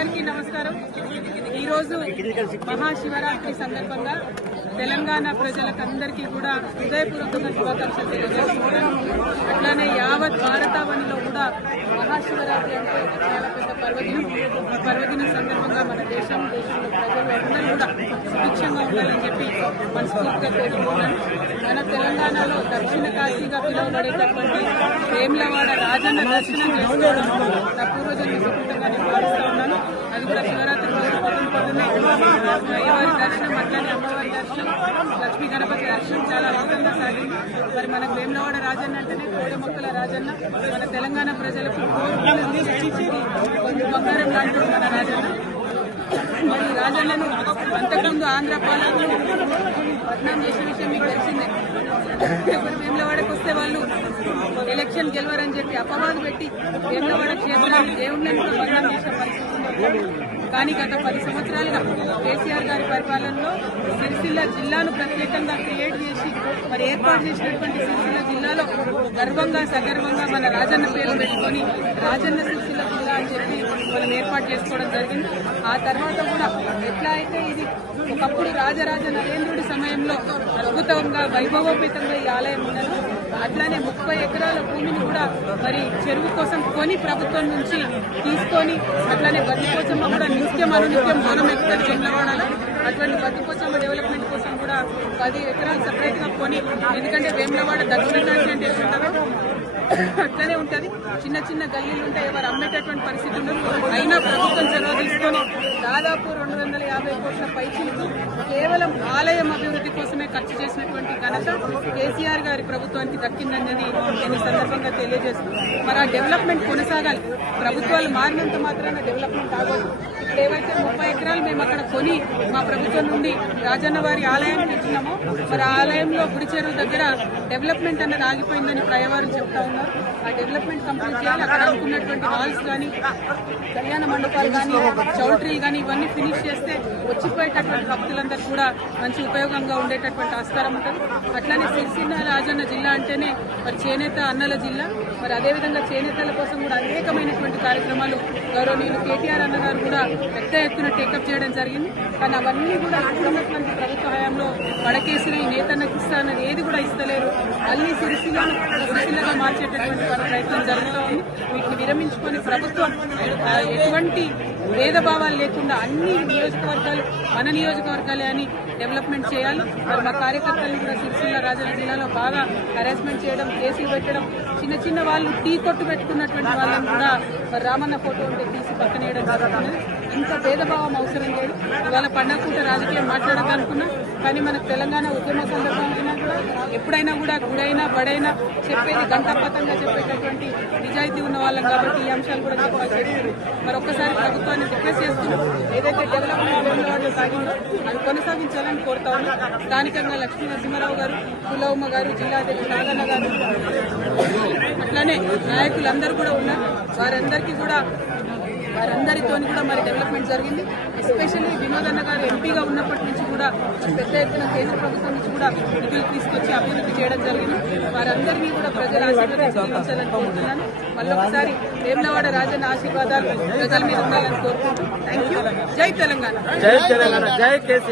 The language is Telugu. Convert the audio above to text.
అందరికీ నమస్కారం. ఈరోజు మహాశివరాత్రి సందర్భంగా తెలంగాణ ప్రజలకందరికీ కూడా హృదయపూర్వకంగా శుభాకాంక్షలు తెలియజేస్తున్నాను. అట్లానే యావత్ భారతావనిలో కూడా మహాశివరాత్రి అంటే చాలా పెద్ద పర్వదినం. పర్వదినం సందర్భంగా మన దేశంలో ప్రజలు అందరూ కూడా సుభిక్షంగా ఉండాలని చెప్పి మనస్ఫూర్తిగా కోరుకుంటున్నాను. మన తెలంగాణలో దక్షిణ కాశీగా పిలువబడేటటువంటి వేములవాడ రాజన్న దర్శనం చేసుకోవడం నా పూర్వజన్మ సుకృతంగా నేను భావిస్తా ఉన్నాను. అది కూడా శివరాత్రి రోజు పొద్దున్నే అయ్యవారి దర్శనం, అట్లానే అమ్మవారి దర్శనం, లక్ష్మీ గణపతి దర్శనం చాలా అద్భుతంగా సాగింది. మరి మన వేములవాడ రాజన్న అంటేనే కోడి మొక్కల రాజన్న. మన తెలంగాణ ప్రజలకు కొంచెం బంగారం లాంటి మన రాజన్న. మరి రాజన్నను అంతకుముందు ఆంధ్ర పాలకులు పట్నం చేసిన విషయం మీకు తెలిసిందే. ఎవరు వేములవాడకు వస్తే వాళ్ళు ఎలక్షన్ గెలవరని చెప్పి అపవాదు పెట్టి వేములవాడ క్షేత్రాన్ని దేవుళ్ళని కూడా బదనాం చేసిన పరిస్థితి. కానీ గత 10 సంవత్సరాలుగా కేసీఆర్ గారి పరిపాలనలో సిరిసిల్ల జిల్లాను ప్రత్యేకంగా క్రియేట్ చేసి మరి ఏర్పాటు చేసినటువంటి సిరిసిల్ల జిల్లాలో గర్వంగా సగర్వంగా మన రాజన్న పేరు పెట్టుకొని రాజన్న సిరిసిల్ల జిల్లా అని చెప్పి మనం ఏర్పాటు చేసుకోవడం జరిగింది. ఆ తర్వాత కూడా ఎట్లా అయితే ఇది ఒకప్పుడు రాజరాజ నరేంద్రుడి సమయంలో అద్భుతంగా వైభవోపేతంగా ఈ ఆలయం ఉన్నది, అట్లానే 30 ఎకరాల భూమిని కూడా మరి చెరువు కోసం కొని ప్రభుత్వం నుంచి తీసుకొని అట్లానే బతికోచమ్మ కూడా నిత్యం అనునిత్యం దూరం ఎక్కుతారు వేములవాడలో. అటువంటి బతికోచమ్మ డెవలప్మెంట్ కోసం కూడా 10 ఎకరాలు సపరేట్ గా కొని, ఎందుకంటే వేములవాడ దక్షిణ కాశీ అంటే ఎట్లుంటారో అట్లనే ఉంటది. చిన్న చిన్న గల్లీలు ఉంటాయి, ఎవరు అమ్మేటటువంటి పరిస్థితి ఉండదు. అయినా ప్రభుత్వం చొరవ తీసుకొని దాదాపు 250 కోట్ల పైచిలకు కేవలం ఆలయం అభివృద్ధి కోసమే ఖర్చు చేసినటువంటి ఘనత కేసీఆర్ గారి ప్రభుత్వానికి దక్కిందనేది నేను ఈ సందర్భంగా తెలియజేస్తున్నాను. మరి ఆ డెవలప్మెంట్ కొనసాగాలి. ప్రభుత్వాలు మారినంత మాత్రాన డెవలప్మెంట్ ఆగదు. ఇప్పుడు ఏవైతే 30 ఎకరాలు మేము అక్కడ కొని మా ప్రభుత్వం నుండి రాజన్న వారి ఆలయానికి ఇచ్చినామో, మరి ఆ ఆలయంలో గుడి చెరువు దగ్గర డెవలప్మెంట్ అన్నది ఆగిపోయిందని ప్రయవారు చెప్తా ఉన్నారు. ఆ డెవలప్మెంట్ కంప్లీట్ చేయాలి. అక్కడ అనుకున్నటువంటి హాల్స్ కానీ, కళ్యాణ మండపాలు కానీ, చౌల్ట్రీలు కానీ ఇవన్నీ ఫినిష్ చేస్తే వచ్చిపోయేటటువంటి భక్తులందరూ కూడా మంచి ఉపయోగంగా ఉండేటటువంటి ఆస్కారం ఉంటుంది. అట్లానే సిరిసిల్ల రాజన్న జిల్లా అంటేనే మరి చేనేత అన్నల జిల్లా. మరి అదేవిధంగా చేనేతల కోసం కూడా అనేకమైనటువంటి కార్యక్రమాలు గౌరవనీయులు కేటీఆర్ అన్న గారు కూడా పెద్ద ఎత్తున టేకప్ చేయడం జరిగింది. కానీ అవన్నీ కూడా ఇప్పుడున్నటువంటి ప్రభుత్వ హయాంలో వడకేసిన ఈ నేతన్నకి ఇస్తా అన్నది ఏది కూడా ఇస్తలేరు. మళ్ళీ సిరిసిల్లగా మార్చేటటువంటి ప్రయత్నం జరుగుతూ ఉంది. వీటిని విరమించుకొని ప్రభుత్వం ఎటువంటి భేదభావాలు లేకుండా అన్ని నియోజకవర్గాలు మన నియోజకవర్గాలే అని డెవలప్మెంట్ చేయాలి. మరి మా కార్యకర్తలను కూడా సిరిసిల్ల రాజన్న జిల్లాలో బాగా హెరాస్మెంట్ చేయడం, కేసులు పెట్టడం, చిన్న చిన్న వాళ్ళు టీ కొట్టు పెట్టుకున్నటువంటి వాళ్ళని కూడా మరి రామన్న ఫోటో ఉంటే తీసి పక్కనేయడం జరుగుతున్నది. ఇంత భేదభావం అవసరం లేదు. ఇవాళ పండగ రాజకీయం మాట్లాడదనుకున్నా కానీ మనకు తెలంగాణ ఉద్యమ సందర్భంగా కూడా ఎప్పుడైనా కూడా గుడైనా బడైనా చెప్పేది గంటపతంగా చెప్పేటటువంటి నిజాయితీ ఉన్న వాళ్ళం కాబట్టి ఈ అంశాలు కూడా చెప్పాల్సి వస్తుంది. మరి ఒక్కసారి ప్రభుత్వాన్ని రిక్వెస్ట్ చేస్తున్నాం, ఏదైతే డెవలప్మెంట్ వేములవాడలో సాగిందో అది కొనసాగించాలని కోరుతా ఉన్నాం. స్థానికంగా లక్ష్మీ నరసింహారావు గారు, కులవమ్మ గారు, జిల్లా అధ్యక్షుడు నాగన్న గారు, అట్లానే నాయకులందరూ కూడా ఉన్నారు. వారందరితో కూడా మరి డెవలప్మెంట్ జరిగింది. ఎస్పెషల్లీ వినోదన్న గారు ఎంపీగా ఉన్నప్పటి నుంచి కూడా పెద్ద ఎత్తున కేంద్ర ప్రభుత్వం నుంచి కూడా నిధులు తీసుకొచ్చి అభివృద్ధి చేయడం జరిగింది. వారందరినీ కూడా ప్రజల ఆశీర్వాదాలను కోరుతున్నాను. మళ్ళొకసారి వేములవాడ రాజన్న ఆశీర్వాదాలు ప్రజల మీద ఉండాలని కోరుకుంటున్నాను. Thank you. జై తెలంగాణ.